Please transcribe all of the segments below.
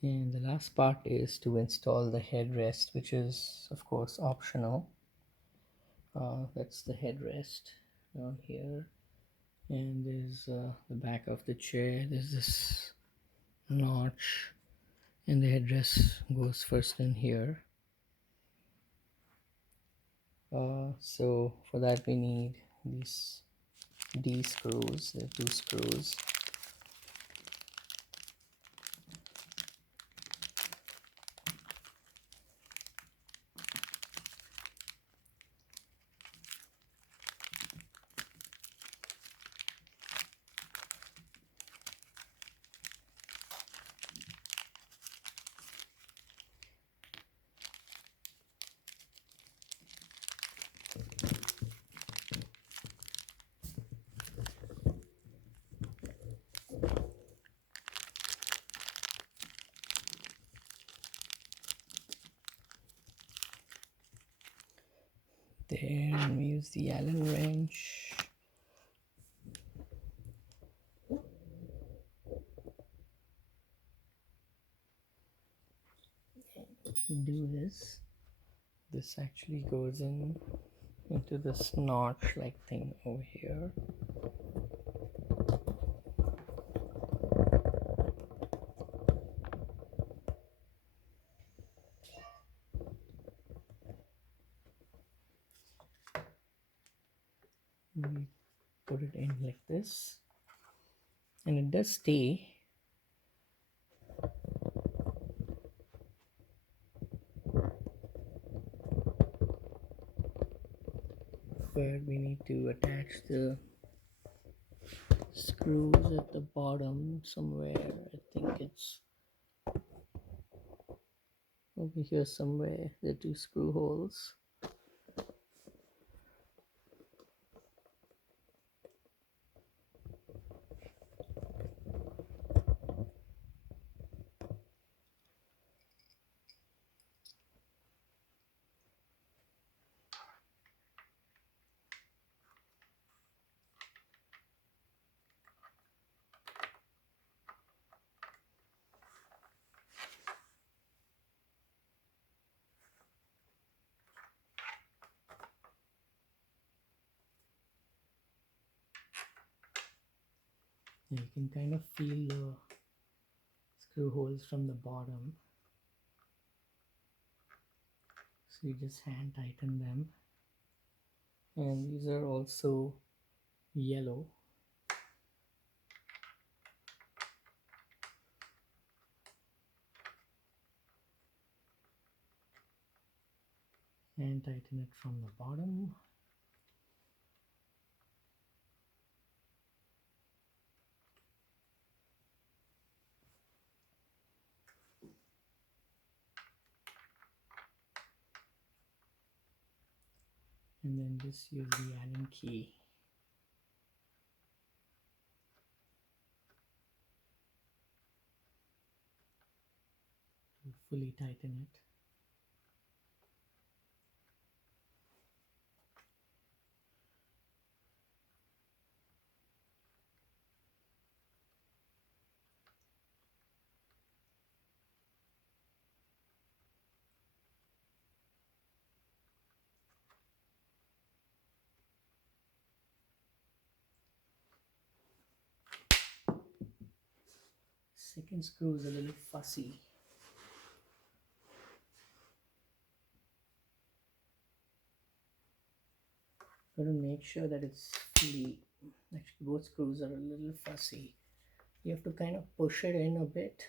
And the last part is to install the headrest, which is of course optional. That's the headrest down here, and there's the back of the chair. There's this notch, and the headrest goes first in here. So for that we need these D screws, the two screws. There, and we use the Allen wrench. Do this actually goes into this notch like thing over here. We put it in like this, and it does stay. But we need to attach the screws at the bottom somewhere. I think it's over here somewhere. The two screw holes. You can kind of feel the screw holes from the bottom. So you just hand tighten them. And these are also yellow. And tighten it from the bottom. And then just use the Allen key to fully tighten it. Second screw is a little fussy. Got to make sure that it's fully. Actually, both screws are a little fussy. You have to kind of push it in a bit.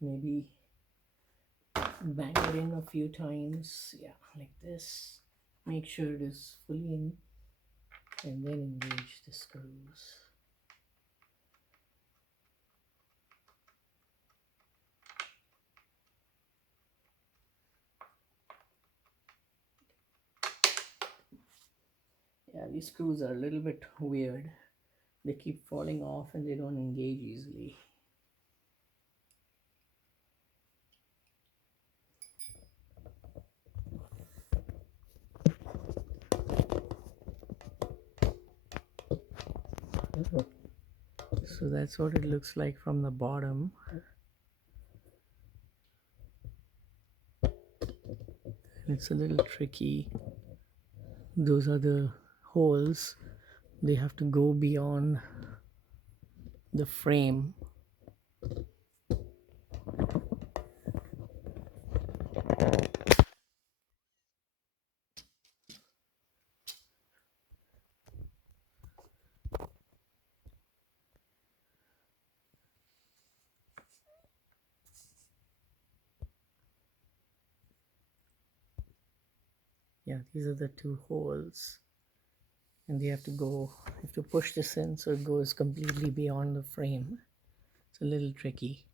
Maybe bang it in a few times. Yeah, like this. Make sure it is fully in, and then engage the screws. Yeah, these screws are a little bit weird. They keep falling off and they don't engage easily. So So that's what it looks like from the bottom. It's a little tricky. Those are the holes. They have to go beyond the frame. Yeah, these are the two holes, and you have to push this in so it goes completely beyond the frame. It's a little tricky.